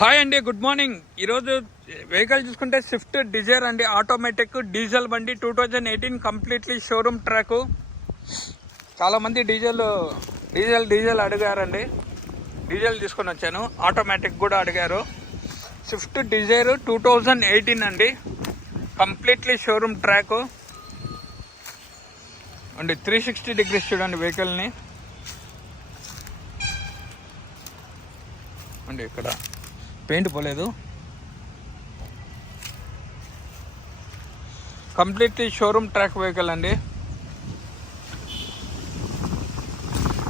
Hi అండి, good morning. ఈరోజు vehicle చూసుకుంటే స్విఫ్ట్ డిజైర్ అండి, ఆటోమేటిక్ డీజిల్ బండి 2018 కంప్లీట్లీ షోరూమ్ ట్రాక్. చాలామంది డీజిల్ అడిగారండి. డీజిల్ తీసుకొని వచ్చాను. ఆటోమేటిక్ కూడా అడిగారు. స్విఫ్ట్ డిజైర్ 2018 అండి, కంప్లీట్లీ షోరూమ్ ట్రాక్ అండి. 360 డిగ్రీస్ చూడండి వెహికల్ని అండి. ఇక్కడ పెయింట్ పోలేదు. కంప్లీట్లీ షోరూమ్ ట్రాక్ వెహికల్ అండి.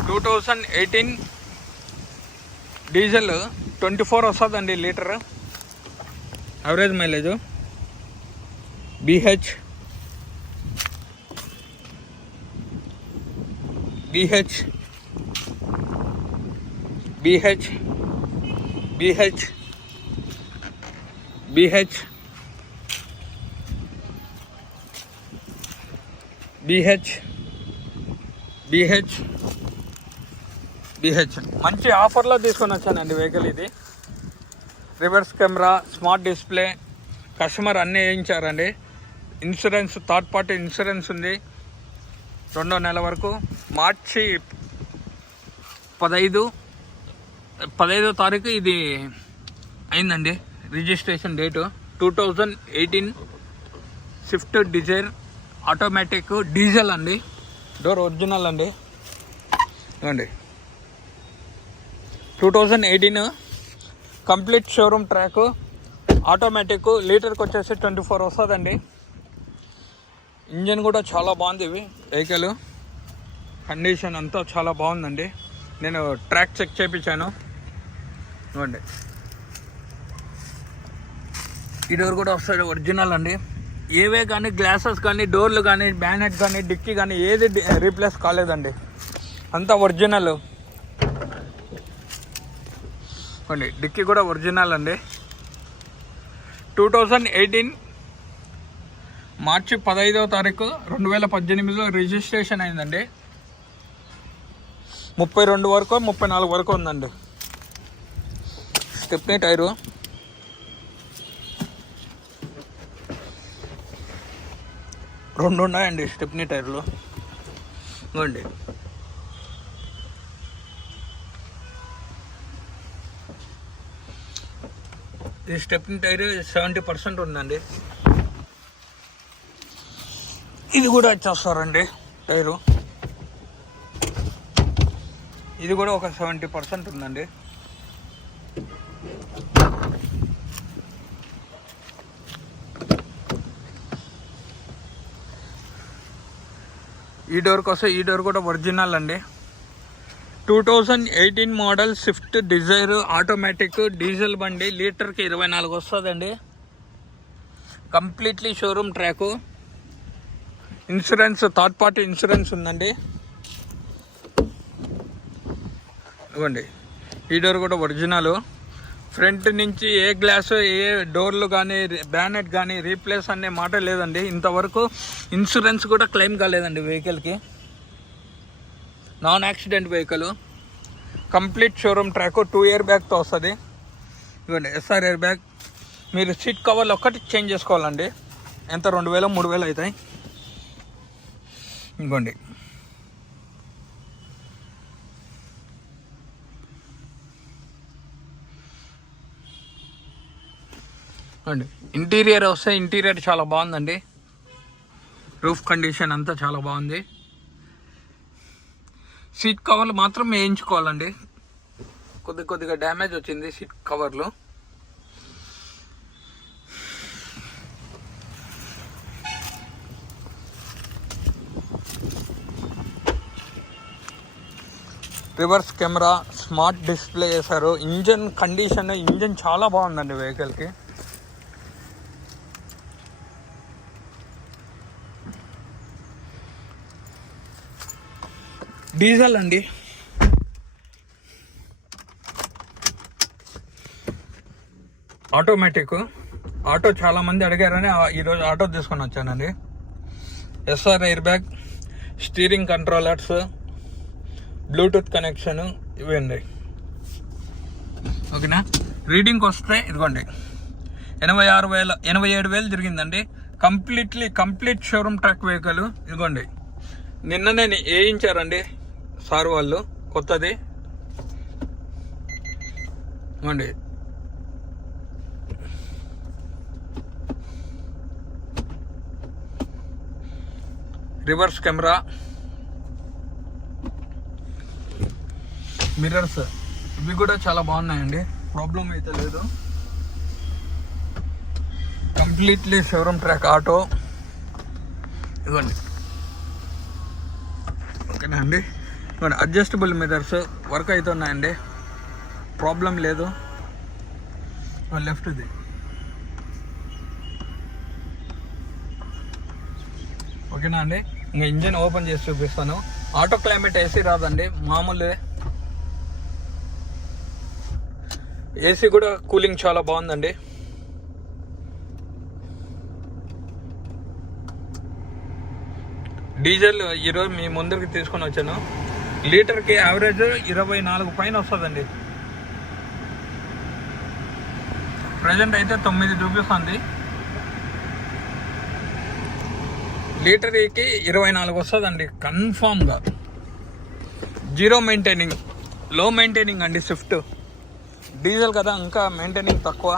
2018 డీజిల్ 24 వస్తుందండి లీటర్. యావరేజ్ మైలేజ్ BH మంచి ఆఫర్లో తీసుకొని వచ్చానండి వెహికల్ ఇది. Reverse camera, smart display, customer అన్నీ వేయించారండి. ఇన్సూరెన్స్, థర్డ్ పార్టీ ఇన్సూరెన్స్ ఉంది 2వ నెల వరకు. మార్చి 15వ తారీఖు ఇది అయిందండి registration date. 2018 Swift Dzire automatic diesel అండి. డోర్ ఒరిజినల్ అండి. ఇవ్వండి, 2018 కంప్లీట్ షోరూమ్ ట్రాక్, ఆటోమేటిక్. లీటర్కి వచ్చేసి 24 వస్తుందండి. ఇంజన్ కూడా చాలా బాగుంది. వెహికల్ కండిషన్ అంతా చాలా బాగుందండి. నేను ట్రాక్ చెక్ చేయించాను. ఇవ్వండి, ఈ డోర్ కూడా వస్తుంది ఒరిజినల్ అండి. ఏవే కానీ గ్లాసెస్ కానీ, డోర్లు కానీ, బ్యానెట్ కానీ, డిక్కీ కానీ ఏది రీప్లేస్ కాలేదండి, అంతా ఒరిజినల్ అండి. డిక్కీ కూడా ఒరిజినల్ అండి. 2018 మార్చి 15వ తారీఖు 2018లో రిజిస్ట్రేషన్ అయిందండి. 32 వరకు 34 వరకు ఉందండి. స్టెప్నీ టైరు, రెండు ఉన్నాయండి స్టెప్నీ టైర్లు. ఇవ్వండి, ఈ స్టెప్నీ టైర్ 70% ఉందండి. ఇది కూడా వచ్చేస్తారండి టైరు. ఇది కూడా ఒక 70% ఉందండి. ఈ డోర్ కోసం, ఈ డోర్ కూడా ఒరిజినల్ అండి. 2018 model Swift Dzire automatic diesel బండి. లీటర్కి 24 వస్తుందండి. Completely showroom track. Insurance, third party insurance ఉందండి. ఇవ్వండి, ఈ డోర్ కూడా ఒరిజినల్. ఫ్రంట్ నుంచి ఏ గ్లాసు, ఏ డోర్లు కానీ, బ్యానెట్ కానీ రీప్లేస్ అనే మాట లేదండి. ఇంతవరకు ఇన్సూరెన్స్ కూడా క్లెయిమ్ కాలేదండి వెహికల్కి. Non accident vehicle. Complete showroom track. 2 year బ్యాగ్తో వస్తుంది. ఇవ్వండి, SR ఎయిర్ బ్యాగ్. మీరు సీట్ కవర్లు ఒక్కటి చేంజ్ చేసుకోవాలండి. ఎంత 2000 3000 అవుతాయి. ఇంకోండి, అండి ఇంటీరియర్ వస్తే ఇంటీరియర్ చాలా బాగుందండి. రూఫ్ కండిషన్ అంతా చాలా బాగుంది. సీట్ కవర్లు మాత్రం వేయించుకోవాలండి. కొద్దిగా డ్యామేజ్ వచ్చింది సీట్ కవర్లు. రివర్స్ కెమెరా, స్మార్ట్ డిస్ప్లే వేశారు. ఇంజన్ కండిషన్, ఇంజన్ చాలా బాగుందండి వెహికల్కి. డీజిల్ అండి. ఆటోమేటిక్. ఆటో చాలామంది అడిగారని ఈరోజు ఆటో తీసుకొని వచ్చానండి. SR air bag, steering controllers, bluetooth connection ఇవ్వండి. ఓకేనా. రీడింగ్కి వస్తే ఇదిగోండి 87,000 తిరిగిందండి. Complete showroom track vehicle. ఇదిగోండి నిన్ననే వేయించారండి సార్ వాళ్ళు కొత్తది. ఇదిగోండి రివర్స్ కెమెరా, మిర్రర్స్ ఇవి కూడా చాలా బాగున్నాయండి, ప్రాబ్లం అయితే లేదు. Completely showroom track auto. ఇదిగోండి ఓకేనా అండి. ఇదిగోండి అడ్జస్టబుల్ మిర్రర్స్ వర్క్ అవుతున్నాయండి, ప్రాబ్లం లేదు. లెఫ్ట్ది ఓకేనా అండి. ఇంకా ఇంజిన్ ఓపెన్ చేసి చూపిస్తాను. ఆటో క్లైమేట్ ఏసీ రాదండి, మామూలే. ఏసీ కూడా కూలింగ్ చాలా బాగుందండి. డీజిల్ ఈరోజు మీ ముందరికి తీసుకొని వచ్చాను. లీటర్కి యావరేజ్ 24 పైన వస్తుందండి. ప్రజెంట్ అయితే 9 చూపిస్తుంది. లీటర్కి 24 వస్తుందండి కన్ఫామ్గా. జీరో మెయింటైనింగ్, లో మెయింటైనింగ్ అండి. స్విఫ్ట్ డీజిల్ కదా, ఇంకా మెయింటైనింగ్ తక్కువ.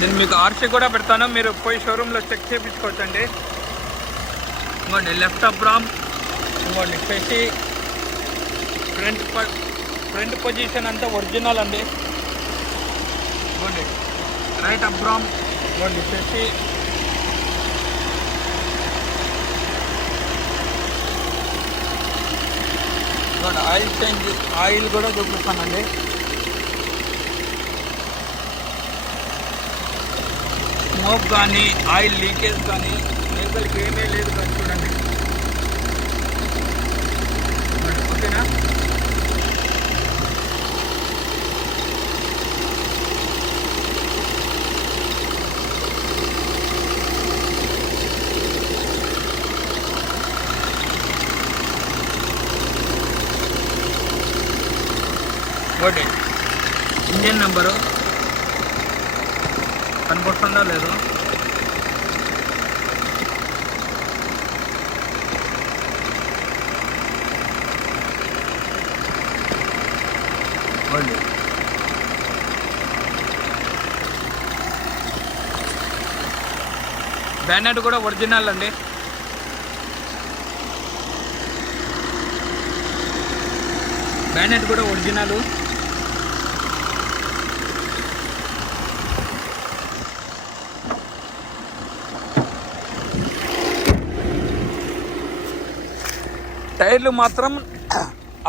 నేను మీకు ఆర్సీ కూడా పెడతాను, మీరు పోయి షోరూంలో చెక్ చేయించుకోవచ్చండి. ఇంకోండి లెఫ్ట్ అప్ రామ్, ఇంకోండి పెసి, ఫ్రంట్ పొజిషన్ అంతా ఒరిజినల్ అండి. ఇంకోండి రైట్ అప్ రామ్, ఇంకోండి పెసి, ఇంకోండి ఆయిల్ చేంజ్, ఆయిల్ కూడా చూపిస్తానండి. స్మోక్ కానీ ఆయిల్ లీకేజ్ కానీ వెహికల్కి ఏమీ లేదు కానీ చూడండి. ఓకేనా. ఓకే, ఇంజిన్ నెంబరు కనపడుతుందా లేదు? బ్యానెట్ కూడా ఒరిజినల్ అండి. బ్యానెట్ కూడా ఒరిజినల్. టైర్లు మాత్రం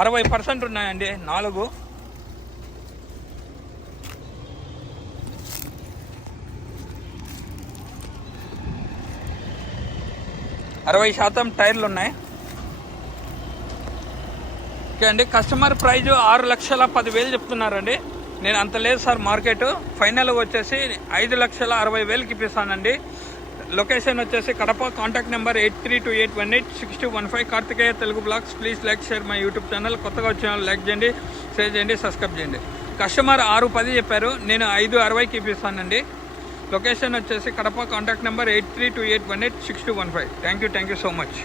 60% ఉన్నాయండి, 4. %60 టైర్లు ఉన్నాయి. ఓకే అండి. కస్టమర్ ప్రైజ్ 6,10,000 చెప్తున్నారండి. నేను అంత లేదు సార్ మార్కెట్. ఫైనల్గా వచ్చేసి 5,60,000కి ఇప్పిస్తానండి. లొకేషన్ వచ్చేసి Kadapa. Contact number 8328186215. Karthikeya Telugu blogs. Please like, share my YouTube channel. కొత్తగా వచ్చిన వాళ్ళు లైక్ చేయండి, షేర్ చేయండి, సబ్స్క్రైబ్ చేయండి. కస్టమర్ 6,10 చెప్పారు, నేను 5,60కి ఇప్పిస్తానండి. లొకేషన్ వచ్చేసి Kadapa. Contact number 8328186215. Thank you so much.